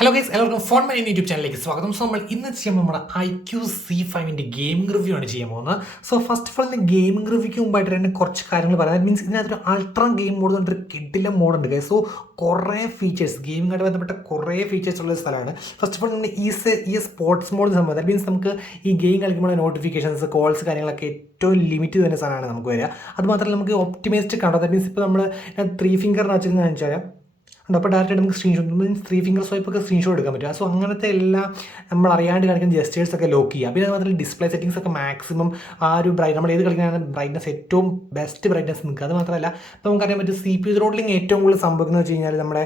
Hello guys, എല്ലാവർക്കും phone mine YouTube ചാനലിലേക്ക് സ്വാഗതം. സോ നമ്മൾ ഇന്ന് ചെയ്യാൻ നമ്മുടെ Iqoo Z5 ഗെയിമിംഗ് റിവ്യൂ ആണ് ചെയ്യാൻ പോകുന്നത്. So first of all gaming റിവ്യൂക്ക് മുമ്പായിട്ട് തന്നെ കുറച്ച് കാര്യങ്ങൾ പറയാം. ദാറ്റ് മീൻസ് ഇതിനകത്തൊരു അൾട്രാ ഗെയിം മോഡ് എന്നൊരു കിഡിലെ മോഡുണ്ട് ഗൈസ്. സോ കുറേ ഫീച്ചേഴ്സ്, ഗെയിമിങ്ങായിട്ട് ബന്ധപ്പെട്ട കുറേ ഫീച്ചേഴ്സ് ഉള്ള സ്ഥലമാണ്. ഫസ്റ്റ് ഓഫ് ഓൾ നമ്മൾ ഈ സ്പോർട്സ് മോഡ് സംഭവം, ദാറ്റ് മീൻസ് നമുക്ക് ഈ ഗെയിം കളിക്കുമ്പോൾ നോട്ടിഫിക്കേഷൻസ്, കോൾസ്, കാര്യങ്ങളൊക്കെ ഏറ്റവും ലിമിറ്റ് തന്നെ സാധനമാണ് നമുക്ക് വരിക. അതുമാത്രമല്ല നമുക്ക് ഒപ്റ്റിമൈസ്ഡ് കണ്ടോ, ദാറ്റ് മീൻസ് ഇപ്പോൾ നമ്മൾ 3 ഫിംഗറിന് വെച്ചെന്ന് വെച്ചാൽ അപ്പോൾ ഡയറക്റ്റ് നമുക്ക് സ്ക്രീൻഷോട്ട് മീൻസ് 3 ഫിംഗർ സ്വൈപ്പൊക്കെ സ്ക്രീൻഷോട്ട് എടുക്കാൻ പറ്റും. സോ അങ്ങനത്തെ എല്ലാം നമ്മൾ അറിയാണ്ട് കാണിക്കുന്ന ജസ്റ്റേഴ്സ് ഒക്കെ ലോക്ക് ചെയ്യുക. പിന്നെ അതുമാത്രമല്ല ഡിസ്പ്ലേ സെറ്റിംഗ്സ് ഒക്കെ മാക്സിമം ആ ഒരു നമ്മൾ ഏത് കളിക്കുന്ന ബ്രൈറ്റ്നസ് ഏറ്റവും ബെസ്റ്റ് ബ്രൈറ്റ്നസ് നിൽക്കുക. അത് മാത്രമല്ല ഇപ്പോൾ നമുക്കറിയാൻ പറ്റും CPU ത്രോട്ട്ലിംഗ് ഏറ്റവും കൂടുതൽ സംഭവിക്കുന്നത് വെച്ച് കഴിഞ്ഞാൽ നമ്മുടെ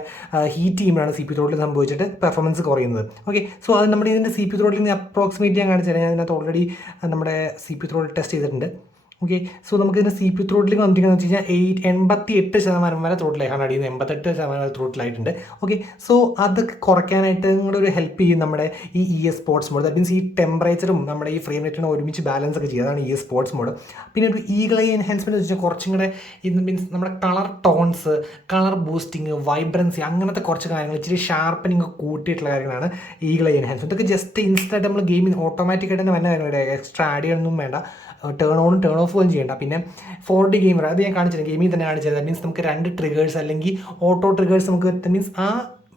ഹീറ്റ് ചെയ്യുമ്പോഴാണ് CPU ത്രോട്ട്ലിംഗ് സംഭവിച്ചിട്ട് പെർഫോമൻസ് കുറയുന്നത്. ഓക്കെ, സോ അത് നമ്മുടെ ഇതിൻ്റെ CPU ത്രോട്ട്ലിംഗ് അപ്രോക്സിമേറ്റ് ഞാൻ കാണിച്ചു തരാം. ഞാൻ അതിനകത്ത് ഓൾറെഡി നമ്മുടെ CPU ത്രോട്ടിൽ ടെസ്റ്റ് ചെയ്തിട്ടുണ്ട്. ഓക്കെ, സോ നമുക്കിതിൻ്റെ CPU ത്രോട്ടിലിംഗ് വന്നിരിക്കുന്നത് വെച്ച് കഴിഞ്ഞാൽ 88% വരെ ത്രോട്ടിലായിട്ടാണ് അടിയുന്നത്. 88% വരെ ത്രോട്ടിലായിട്ടുണ്ട്. ഓക്കെ, സോ അതൊക്കെ കുറയ്ക്കാനായിട്ട് നിങ്ങളുടെ ഒരു ഹെൽപ്പ് ചെയ്യും നമ്മുടെ ഈ സ്പോർട്സ് മോഡ്. ദാറ്റ് മീൻസ് ഈ ടെമ്പറേച്ചറും നമ്മുടെ ഈ ഫ്രെയിം റേറ്റിനും ഒരുമിച്ച് ബാലൻസ് ഒക്കെ ചെയ്യുക. അതാണ് സ്പോർട്സ് മോഡ്. പിന്നെ ഒരു ഈഗിൾ ഐ എൻഹാൻസ്മെൻറ്റ് വെച്ചാൽ കുറച്ചും കൂടെ ഇത് മീൻസ് നമ്മുടെ colour tones, colour boosting, vibrancy, അങ്ങനത്തെ കുറച്ച് കാര്യങ്ങൾ ഇച്ചിരി ഷാർപ്പനിങ് കൂട്ടിയിട്ടുള്ള കാര്യങ്ങളാണ് ഈഗിൾ ഐ എൻഹാൻസ്മെൻറ്റ്. ഇതൊക്കെ ജസ്റ്റ് ഇൻസ്റ്റൻറ്റ് നമ്മൾ ഗെയിമിൽ ഓട്ടോമാറ്റിക്കായിട്ട് തന്നെ വന്ന കാര്യങ്ങൾ, എക്സ്ട്രാ ആഡ് ചെയ്യണമെന്നും വേണ്ട, ടേൺ ഓൺ ടേൺ ഓഫ് പോലും ചെയ്യേണ്ട. പിന്നെ 4D ഗെയിമർ അത് ഞാൻ കാണിച്ചത് ഗെയിമിൽ തന്നെ കാണിച്ചത്. ദാറ്റ് മീൻസ് നമുക്ക് 2 ട്രിഗേഴ്സ് അല്ലെങ്കിൽ ഓട്ടോ ട്രിഗേഴ്സ് നമുക്ക്, ദാറ്റ് മീൻസ് ആ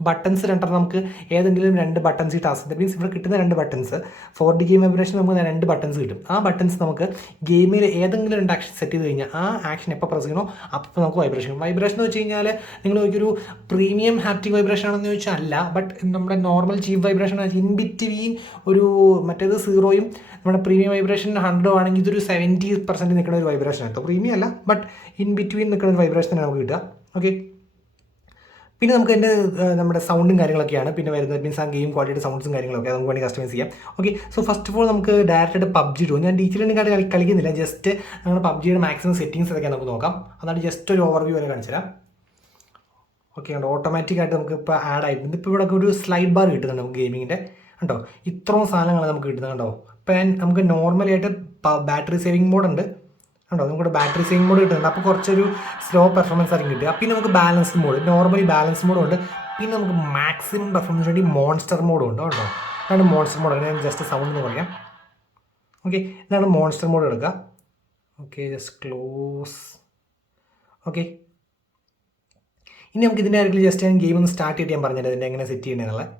ബട്ടൺസ് രണ്ടെണ്ണം നമുക്ക് ഏതെങ്കിലും 2 ബട്ടൺസ് ഈ ടാസ്ക്, ദാറ്റ് മീൻസ് ഇവിടെ കിട്ടുന്ന 2 ബട്ടൺസ് 4D ഗെയിം വൈബ്രേഷൻ നമുക്ക് 2 ബട്ടൺസ് കിട്ടും. ആ ബട്ടൺസ് നമുക്ക് ഗെയിമിൽ ഏതെങ്കിലും 2 ആക്ഷൻ സെറ്റ് ചെയ്ത് കഴിഞ്ഞാൽ ആ ആക്ഷൻ എപ്പോൾ പ്രസ് ചെയ്യണോ അപ്പോൾ നമുക്ക് വൈബ്രേഷൻ. വൈബ്രേഷൻ എന്ന് വെച്ച് കഴിഞ്ഞാൽ നിങ്ങൾ ഒരു പ്രീമിയം ഹാപ്റ്റിക് വൈബ്രേഷൻ ആണെന്ന് ചോദിച്ചാൽ അല്ല, ബട്ട് നമ്മുടെ normal cheap vibration in between. ഒരു മറ്റേത് 0യും നമ്മുടെ പ്രീമിയം വൈബ്രേഷൻ 100 ആണെങ്കിൽ ഇതൊരു 70% നിൽക്കുന്ന ഒരു വൈബ്രേഷൻ ആണ്. പ്രീമിയം അല്ല, ബട്ട് ഇൻ ബിറ്റ്വീൻ നിൽക്കുന്ന ഒരു വൈബ്രേഷൻ തന്നെ നമുക്ക് കിട്ടുക. ഓക്കെ, പിന്നെ നമുക്ക് എൻ്റെ നമ്മുടെ സൗണ്ടും കാര്യങ്ങളൊക്കെയാണ് പിന്നെ വരുന്നത്. മീൻസ് ആ ഗെയിം ക്വാളിറ്റിയുടെ സൗണ്ട്സും കാര്യങ്ങളൊക്കെ നമുക്ക് വേണമെങ്കിൽ കസ്റ്റമൈസ് ചെയ്യാം. Okay, so first of all നമുക്ക് ഡയറക്റ്റായിട്ട് PUBG ഇടും. ഞാൻ ഡീറ്റെയിലിനെക്കാട്ട് കളിക്കുന്നില്ല, ജസ്റ്റ് നമ്മൾ PUBGയുടെ മാക്സിമം സെറ്റിംഗ്സ് ഒക്കെ നമുക്ക് നോക്കാം. അതാണ് ജസ്റ്റ് ഒരു ഓവർവ്യൂ വരെ കാണിച്ചു തരാം. ഓക്കെ, ഉണ്ട് ഓട്ടോമാറ്റിക്കായിട്ട് നമുക്ക് ഇപ്പോൾ ആഡ് ആയിട്ടുണ്ട്. ഇപ്പോൾ ഇവിടെ ഒരു സ്ലൈഡ് ബാർ കിട്ടുന്നുണ്ട് നമുക്ക് ഗെയിമിങ്ങിൻ്റെ. കണ്ടോ, ഇത്രയും സാധനങ്ങൾ നമുക്ക് കിട്ടുന്നത് കണ്ടോ. ഇപ്പോൾ നമുക്ക് നോർമലായിട്ട് ബാറ്ററി സേവിങ് മോഡ് ഉണ്ട് കണ്ടോ, നമുക്ക് ബാറ്ററി സേവിങ് മോഡ് കിട്ടുന്നുണ്ട്. അപ്പോൾ കുറച്ചൊരു സ്ലോ പെർഫോമൻസ് ആയിരിക്കും കിട്ടുക. പിന്നെ നമുക്ക് ബാലൻസ്ഡ് മോഡ്, നോർമലി ബാലൻസ് മോഡും ഉണ്ട്. പിന്നെ നമുക്ക് മാക്സിമം പെർഫോമൻസ് വേണ്ടി മോൺസ്റ്റർ മോഡും ഉണ്ട് കേട്ടോ. അതാണ് മോൺസ്റ്റർ മോഡ്. ഞാൻ ജസ്റ്റ് സൗണ്ട് എന്ന് പറയാം. ഓക്കെ, ഇതാണ് മോൺസ്റ്റർ മോഡ് എടുക്കുക. Okay, just close. ഓക്കെ, ഇനി നമുക്ക് ഇതിൻ്റെ ആയിരിക്കും ജസ്റ്റ് ഞാൻ ഗെയിം ഒന്ന് സ്റ്റാർട്ട് ചെയ്തിട്ട് ഞാൻ പറഞ്ഞുതരാം ഇതിൻ്റെ എങ്ങനെ സെറ്റ് ചെയ്യണമെന്നുള്ളത്.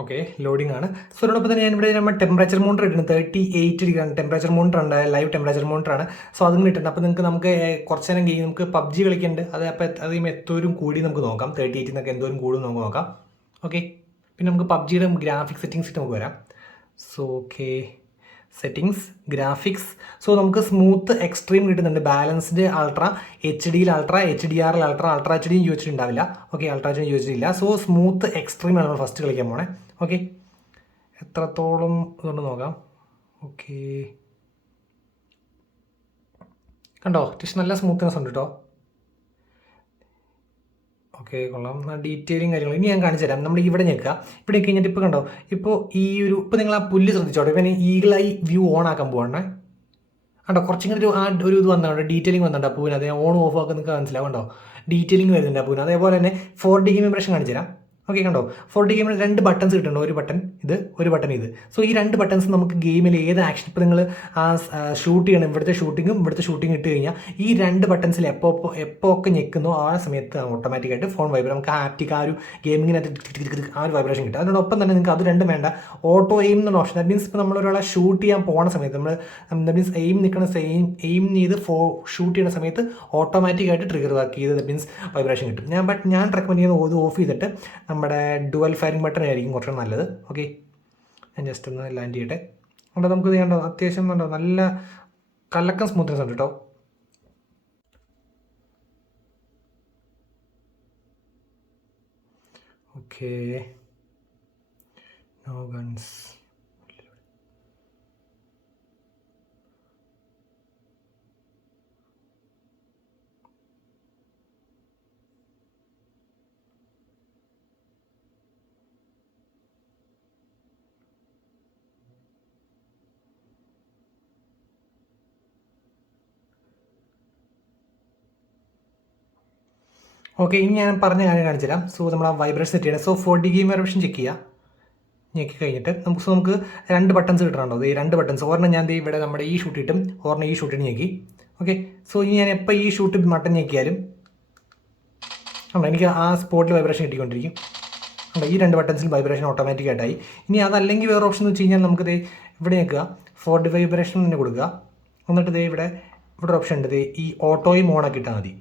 ഓക്കെ, ലോഡിംഗ് ആണ്. സോ അതോടൊപ്പം തന്നെ ഞാനിവിടെ നമ്മൾ ടെമ്പറേച്ചർ മോണിറ്റർ ഇട്ടിട്ടുണ്ട്. 38 ഡിഗ്രി ടെമ്പറേച്ചർ മോണിറ്റർ ഉണ്ട്, ലൈവ് ടെമ്പറേച്ചർ മോണിറ്റർ ആണ്. സോ അതും ഇട്ടിട്ടുണ്ട്. അപ്പോൾ നമുക്ക് കുറച്ച് നേരം ഗെയിം നമുക്ക് PUBG കളിക്കുന്നുണ്ട്. അത് അപ്പോൾ അത് എന്തോരം കൂടി നമുക്ക് നോക്കാം. 38 എന്നൊക്കെ എന്തോരം കൂടും നമുക്ക് നോക്കാം. ഓക്കെ, പിന്നെ നമുക്ക് PUBGയുടെ ഗ്രാഫിക്സ് സെറ്റിംഗ്സ് നമുക്ക് വരാം. So okay, settings, graphics. So നമുക്ക് സ്മൂത്ത് എക്സ്ട്രീം കിട്ടുന്നുണ്ട്, ബാലൻസ്ഡ് അൾട്രാ, HDയിൽ അൾട്രാ, HDRൽ അൾട്രാ, അൾട്രാ HD UHD ഉണ്ടാവില്ല. ഓക്കെ, അൾട്രാ HD UHD ഇല്ല. സോ സ്മൂത്ത് എക്സ്ട്രീമാണ് നമ്മൾ ഫസ്റ്റ് കളിക്കാൻ പോണേ. ഓക്കെ, എത്രത്തോളം ഇതുകൊണ്ട് നോക്കാം. ഓക്കെ, കണ്ടോ അത്യാവശ്യം നല്ല സ്മൂത്ത്നെസ് ഉണ്ട് കേട്ടോ. ഓക്കെ, കൊള്ളാം. ഡീറ്റെയിലും കാര്യങ്ങളും ഇനി ഞാൻ കാണിച്ചു തരാം. നമ്മൾ ഇവിടെ ഞെക്കുക, ഇവിടെ കഴിഞ്ഞിട്ട് ഇപ്പോൾ കണ്ടോ, ഇപ്പോൾ ഇപ്പോൾ നിങ്ങൾ ആ പുല്ല് ശ്രദ്ധിച്ചോട്ടെ. ഇപ്പം ഈഗിളായി വ്യൂ ഓൺ ആക്കാൻ പോകണേ കണ്ടോ. കുറച്ചും കൂടി ഒരു ഇത് വന്നുണ്ട്, ഡീറ്റെയിലിംഗ് വന്നിട്ടുണ്ട്. അപ്പോൾ അതേ ഓൺ ഓഫ് ആക്കാൻ നിങ്ങൾക്ക് മനസ്സിലാവുണ്ടോ, ഡീറ്റെയിലിംഗ് വരുന്നുണ്ട്. അപ്പോൾ അതേപോലെ തന്നെ 4D ഗെയിം ഇംപ്രഷൻ കാണിച്ചു തരാം. ഓക്കെ, കണ്ടോ 4D ഗെയിമിൽ 2 ബട്ടൺസ് കിട്ടുന്നുണ്ട്, ഒരു ബട്ടൺ ഇത്, ഒരു ബട്ടൺ ഇത്. സോ ഈ 2 ബട്ടൺസ് നമുക്ക് ഗെയിമിൽ ഏത് ആക്ഷൻ, ഇപ്പോൾ നിങ്ങൾ ആ ഷൂട്ട് ചെയ്യണം, ഇവിടുത്തെ ഷൂട്ടിംഗ് ഇട്ട് കഴിഞ്ഞാൽ ഈ 2 ബട്ടൺസിൽ എപ്പോൾ ഒക്കെ ഞെക്കുന്നോ ആ സമയത്ത് ഓട്ടോമാറ്റിക്കായിട്ട് ഫോൺ വൈബ്രേഷൻ, നമുക്ക് ഹാപ്റ്റിക് ആ ഒരു ഗെയിമിങ്ങിനകത്ത് ആ ഒരു വൈബ്രേഷൻ കിട്ടും. അതിനോടൊപ്പം തന്നെ നിങ്ങൾക്ക് അത് രണ്ടും വേണ്ട, ഓട്ടോ എയിം എന്നുള്ള ഓപ്ഷൻ. ദാറ്റ് മീൻസ് ഇപ്പോൾ നമ്മളൊരാളെ ഷൂട്ട് ചെയ്യാൻ പോണ സമയത്ത് ദാറ്റ് മീൻസ് എയിം നിൽക്കുന്ന എയിം ചെയ്ത് ഷൂട്ട് ചെയ്യുന്ന സമയത്ത് ഓട്ടോമാറ്റിക്കായിട്ട് ട്രിഗർ വർക്ക് ചെയ്ത് ദാറ്റ് മീൻസ് വൈബ്രേഷൻ കിട്ടും. ഞാൻ റെക്കമെൻഡ് ചെയ്യുന്നത് ഓഫ് ചെയ്തിട്ട് നമ്മുടെ ഡുവൽ ഫയറിംഗ് ബട്ടൺ ആയിരിക്കും കുറച്ചുകൂടെ നല്ലത്. ഓക്കെ, ഞാൻ ജസ്റ്റ് ഒന്ന് ലാൻഡ് ചെയ്യട്ടെ. അതുകൊണ്ട് നമുക്ക് ചെയ്യണ്ടോ, അത്യാവശ്യം കണ്ടോ നല്ല കലക്കം സ്മൂത്ത്നെസ് ഉണ്ട് കേട്ടോ. Okay, no guns. ഓക്കെ, ഇനി ഞാൻ പറഞ്ഞ കാര്യം കാണിച്ചു തരാം. സോ നമ്മൾ ആ വൈബ്രേഷൻ സെറ്റ് ചെയ്യണം. So 4D game vibration check ചെയ്യുക. ഞെക്കി കഴിഞ്ഞിട്ട് നമുക്ക് 2 ബട്ടൺസ് കിട്ടണുണ്ടോ? ഈ 2 ബട്ടൺസ്, ഒരെണ്ണം ഞാൻ ഇവിടെ നമ്മുടെ ഈ ഷൂട്ട് ഇട്ടും ഒരെണ്ണം ഈ ഷൂട്ടിട്ട് ഞെക്കി. ഓക്കെ, സോ ഇനി ഞാൻ എപ്പോൾ ഈ ഷൂട്ട് ബട്ടൺ ഞെക്കിയാലും എനിക്ക് ആ സ്പോട്ടിൽ വൈബ്രേഷൻ കിട്ടിക്കൊണ്ടിരിക്കും. ഈ 2 ബട്ടൺസിൽ വൈബ്രേഷൻ ഓട്ടോമാറ്റിക്കായിട്ടായി. ഇനി അതല്ലെങ്കിൽ വേറെ ഓപ്ഷൻ എന്ന് വെച്ച് കഴിഞ്ഞാൽ നമുക്കിത് ഇവിടെ ഞെക്കുക, 4D വൈബ്രേഷൻ തന്നെ കൊടുക്കുക. എന്നിട്ട് ഇവിടെ ഒരു ഓപ്ഷൻ ഉണ്ട്, ഈ ഓട്ടോയും ഓണാക്കി ഇട്ടാൽ മതി.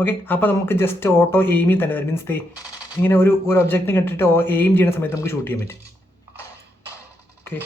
ഓക്കെ, അപ്പോൾ നമുക്ക് ജസ്റ്റ് ഓട്ടോ എയിമിൽ തന്നെ മീൻസ് ഇങ്ങനെ ഒരു ഒബ്ജക്റ്റിന് കെട്ടിട്ട് എയിം ചെയ്യുന്ന സമയത്ത് നമുക്ക് ഷൂട്ട് ചെയ്യാൻ പറ്റും. Okay,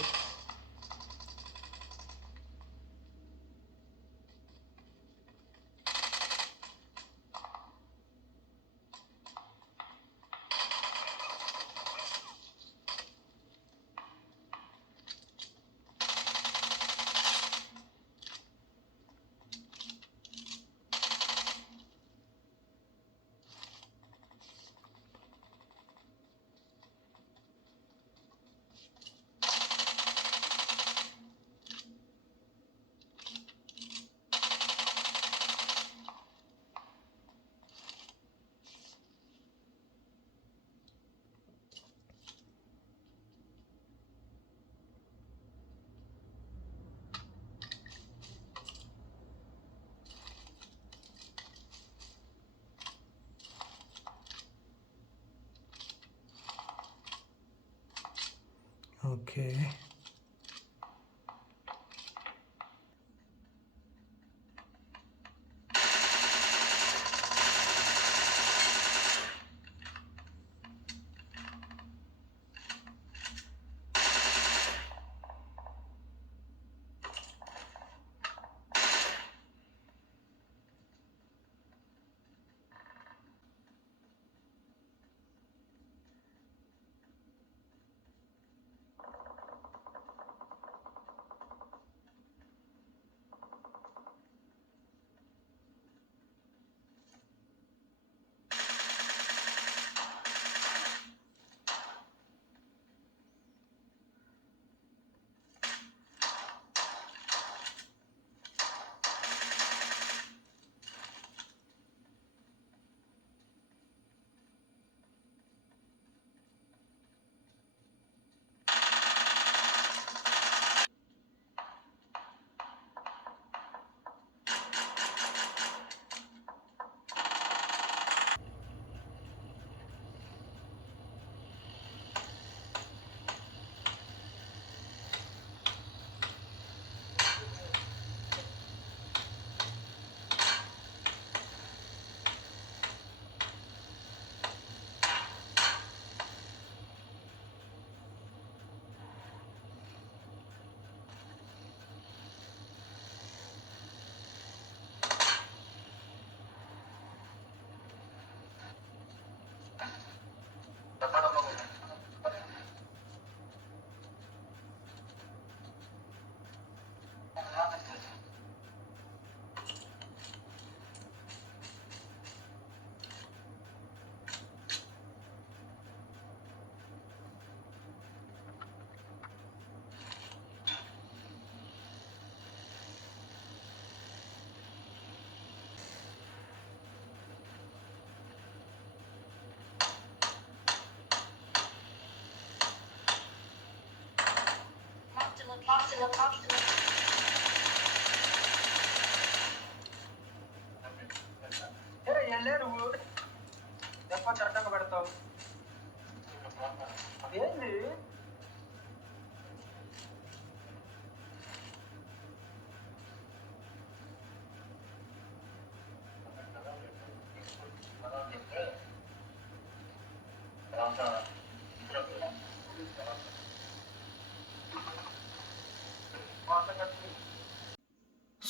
okay.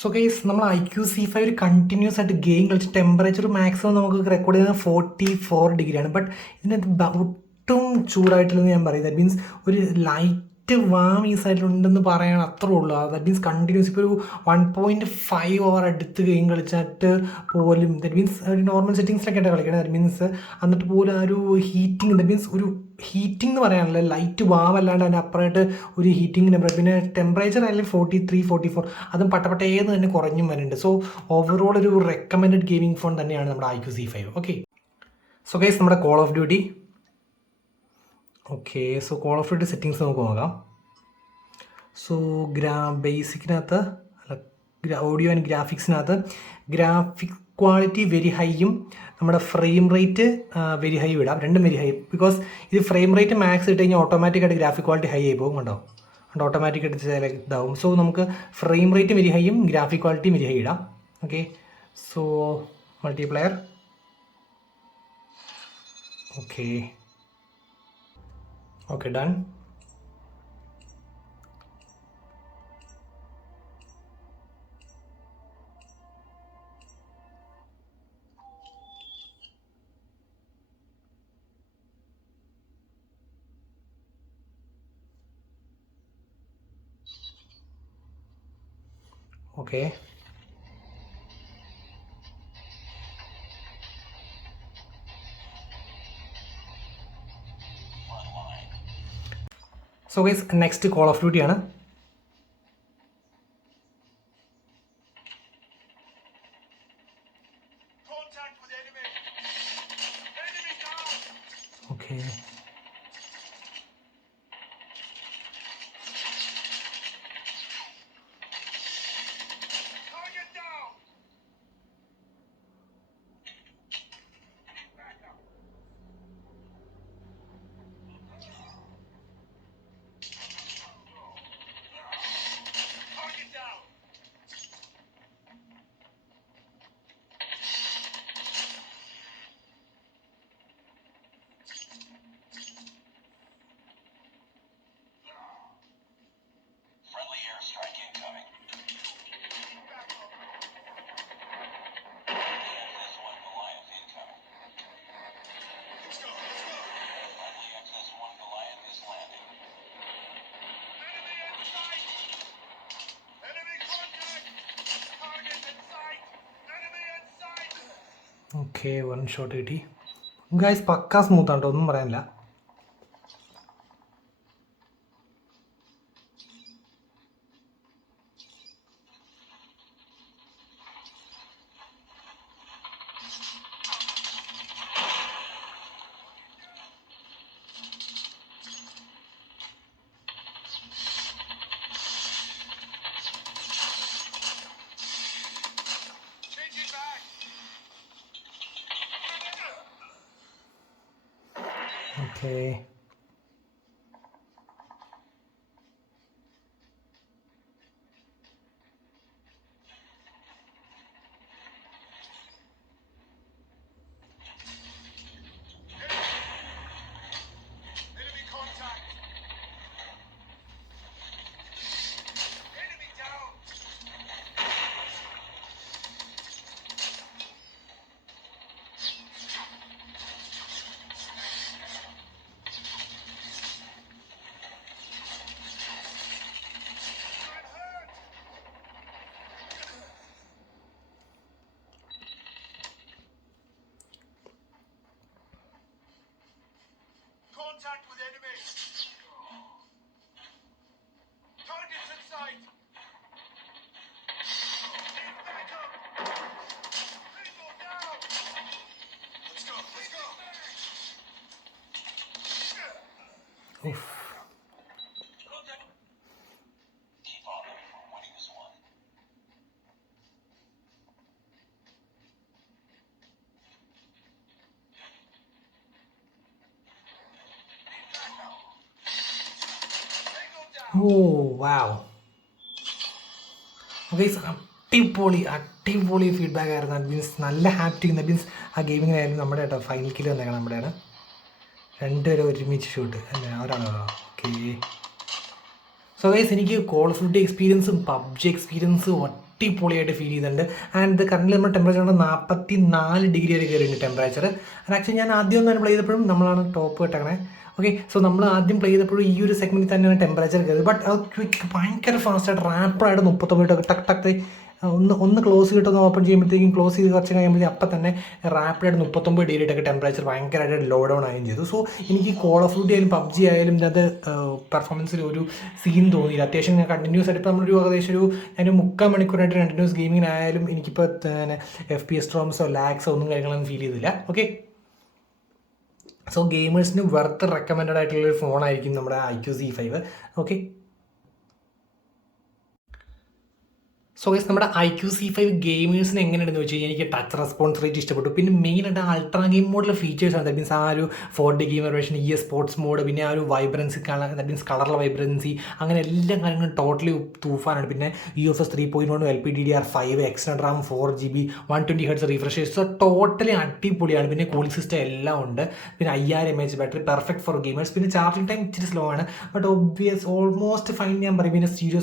സോ ഗൈസ്, നമ്മൾ Iqoo Z5 ഒരു കണ്ടിന്യൂസ് ആയിട്ട് ഗെയിം കളിച്ച് ടെമ്പറേച്ചർ മാക്സിമം നമുക്ക് റെക്കോർഡ് ചെയ്യുന്നത് 44 ഡിഗ്രിയാണ്. ബട്ട് ഇതിനകത്ത് ഒട്ടും ചൂടായിട്ടില്ലെന്ന് ഞാൻ പറയും. ദാറ്റ് മീൻസ് ഒരു ലൈറ്റ് വാം ഈ സൈഡിലുണ്ടെന്ന് പറയാൻ അത്രേ ഉള്ളൂ. ദാറ്റ് മീൻസ് കണ്ടിന്യൂസ് ഇപ്പോൾ ഒരു 1.5 അവർ അടുത്ത് ഗെയിം കളിച്ചിട്ട് പോലും ദാറ്റ് മീൻസ് ഒരു നോർമൽ സെറ്റിങ്സിലൊക്കെ ആയിട്ട് കളിക്കണം. ദാറ്റ് മീൻസ് എന്നിട്ട് പോലും ആ ഒരു ഹീറ്റിംഗ് ദാറ്റ് മീൻസ് ഒരു ഹീറ്റിംഗ് എന്ന് പറയാനല്ല, ലൈറ്റ് വാവല്ലാണ്ട് അതിൻ്റെ അപ്പുറമായിട്ട് ഒരു ഹീറ്റിംഗ് ടെമ്പറേച്ചർ. പിന്നെ ടെമ്പറേച്ചർ ആയാലും 43, 44 അതും പട്ടേന്ന് തന്നെ കുറഞ്ഞും വരുന്നുണ്ട്. സോ ഓവറോൾ ഒരു റെക്കമെൻഡഡ് ഗെയിമിംഗ് ഫോൺ തന്നെയാണ് നമ്മുടെ Iqoo Z5. Okay. So guys നമ്മുടെ Call of Duty. Okay, so Call of Duty settings നമുക്ക് നോക്കാം. സോ ബേസിക്കിനകത്ത് ഓഡിയോ ആൻഡ് ഗ്രാഫിക്സിനകത്ത് ഗ്രാഫിക് ക്വാളിറ്റി വെരി ഹൈയും നമ്മുടെ ഫ്രെയിം റേറ്റ് വെരി ഹൈ ഇടാം. രണ്ടും വെരി ഹൈ. ബിക്കോസ് ഇത് ഫ്രെയിം റേറ്റ് മാക്സ് ഇട്ട് കഴിഞ്ഞാൽ ഓട്ടോമാറ്റിക്കായിട്ട് ഗ്രാഫിക് ക്വാളിറ്റി ഹൈ ആയി പോകും. കണ്ടോ, അതുകൊണ്ട് ഓട്ടോമാറ്റിക്കായിട്ട് ഇതാവും. സോ നമുക്ക് ഫ്രെയിം റേറ്റ് വെരി ഹൈയും ഗ്രാഫിക് ക്വാളിറ്റിയും വെരി ഹൈ ഇടാം. Okay, so multiplayer. Okay done. Okay, so guys next call of duty ആണ്. ഓക്കെ, ഓക്കെ, വൺ ഷോട്ട് കിട്ടി. ഗൈസ് പക്കാ സ്മൂത്താണ് കേട്ടോ, ഒന്നും പറയാനില്ല. Okay, Contact with enemy. Targets in sight. Need backup. People down. Let's go. Oof. Keep on them. We're winning this one. ഓ wow. Guys അടിപൊളി feedback ആയിരുന്നു. That means നല്ല happy. That means ആ ഗെയിമിങ്ങിനായാലും നമ്മുടെ കേട്ടോ ഫൈനൽ കില്ല് വന്നേക്കണം നമ്മുടെയാണ്. രണ്ടുപേരും ഒരുമിച്ച് ഷൂട്ട് അല്ലേ, ഒരാളോ. ഓക്കെ, സോ ഗൈസ് എനിക്ക് കോൾ ഓഫ് ഡ്യൂട്ടി എക്സ്പീരിയൻസും പബ്ജി എക്സ്പീരിയൻസും അടിപൊളിയായിട്ട് ഫീൽ ചെയ്തിട്ടുണ്ട്. ആൻഡ് ഇത് കറൻറ്റ്ലി നമ്മുടെ ടെമ്പറേച്ചർ 44 ഡിഗ്രി വരെ കയറിയിട്ടുണ്ട് ടെമ്പറേച്ചർ. ആൻഡ് ആക്ച്വലി ഞാൻ ആദ്യം ഒന്ന് പ്ലേ ചെയ്തപ്പോഴും നമ്മളാണ് ടോപ്പ് കിട്ടണേ. ഓക്കെ, സോ നമ്മൾ ആദ്യം പ്ലേ ചെയ്തപ്പോഴും ഈ ഒരു സെഗ്മെൻറ്റിൽ തന്നെയാണ് ടെമ്പറേച്ചർ കയറി. ബട്ട് അത് ഭയങ്കര ഫാസ്റ്റായിട്ട് റാപ്പിഡായിട്ട് 39 ടക്ക് ടക്ക് ഒന്ന് ക്ലോസ് കിട്ടുന്ന ഓപ്പൺ ചെയ്യുമ്പോഴത്തേക്കും ക്ലോസ് ചെയ്ത് കുറച്ച് കഴിയുമ്പോഴത്തേക്കും അപ്പം തന്നെ റാപ്പിഡായിട്ട് 39 ഡിഗ്രിയിട്ടൊക്കെ ടെമ്പറേച്ചർ ഭയങ്കരമായിട്ട് ലോ ഡൗൺ ആവുകയും ചെയ്തു. സോ എനിക്ക് കോൾ ഓഫ് ഡ്യൂട്ടി ആയാലും പബ്ജി ആയാലും അത് പെർഫോമൻസിൽ ഒരു സീൻ തോന്നിയില്ല. അത്യാവശ്യം ഞാൻ കണ്ടിന്യൂസ് ആയിട്ട് ഇപ്പോൾ നമ്മളൊരു ഏകദേശം ഞാനൊരു 3/4 മണിക്കൂറായിട്ട് കണ്ടിന്യൂസ് ഗെയിമിങ്ങിനായാലും എനിക്കിപ്പോൾ FPS ഡ്രോംസോ ലാഗ്സോ ഒന്നും കാര്യങ്ങളൊന്നും ഫീൽ ചെയ്തില്ല. ഓക്കെ, സോ ഗെയിമേഴ്സിന് വെർത്ത് റെക്കമെൻഡഡ് ആയിട്ടുള്ളൊരു ഫോണായിരിക്കും നമ്മുടെ Iqoo Z5. Okay, so guys നമ്മുടെ Iqoo Z5 ഗെയിമേഴ്സിന് എങ്ങനെയുണ്ടെന്ന് വെച്ച് കഴിഞ്ഞാൽ എനിക്ക് ടച്ച് റെസ്പോൺസ് റേറ്റ് ഇഷ്ടപ്പെട്ടു. പിന്നെ മെയിനായിട്ട് അൾട്രാ ഗെയിം മോഡിലെ ഫീച്ചേഴ്സാണ്. ദാറ്റ് മീൻസ് ആ ഒരു 4D game version, sports mode, പിന്നെ ആ ഒരു vibrancy, that means colour vibrancy, അങ്ങനെ എല്ലാ കാര്യങ്ങളും ടോട്ടലി തൂഫാനാണ്. പിന്നെ UFS 3.1, LPDDR5, external Ram 4GB, 120Hz refresh rate. So totally അടിപൊളിയാണ്. പിന്നെ കൂളിംഗ് സിസ്റ്റം എല്ലാം ഉണ്ട്. പിന്നെ 5000 mAh battery, perfect for gamers. പിന്നെ ചാർജിങ് ടൈം ഇച്ചിരി സ്ലോ ആണ്, ബട്ട് ഓൾമോസ്റ്റ് ഫൈൻ ഞാൻ പറയും. പിന്നെ സ്റ്റീരിയോ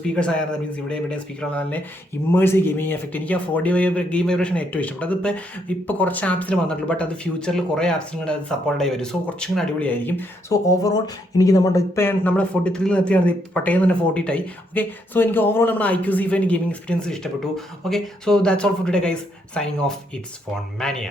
സ്പീക്കേഴ്സ് ആയിരുന്നു. ദാറ്റ് മീൻസ് ഇവിടെ സ്പീക്കറുള്ള തന്നെ ഇമ്മേഴ്സീവ് ഗെയിമിംഗ് എഫക്റ്റ്. എനിക്ക് ആ 4D ഗെയിം വൈബ്രേഷൻ ഏറ്റവും ഇഷ്ടപ്പെട്ടു. അതിപ്പോൾ കുറച്ച് ആപ്സിൽ വന്നിട്ടുള്ളൂ, ബട്ട് അത് ഫ്യൂച്ചറിൽ കുറേ ആപ്സിലും കൂടെ അത് സപ്പോർട്ടായി വരും. സോ കുറച്ചും കൂടെ അടിപൊളിയായിരിക്കും. സോ ഓവറോൾ എനിക്ക് ഇപ്പം നമ്മൾ 43 നിർത്തിയാണ്, പട്ടയം തന്നെ 48 ആയി. ഓക്കെ, സോ എനിക്ക് ഓവറോൾ നമ്മുടെ Iqoo Z5 ഗെയിമിംഗ് എക്സ്പീരിയൻസ് ഇഷ്ടപ്പെട്ടു. Okay, so that's all for today guys. Signing off, it's Phone മാനിയ.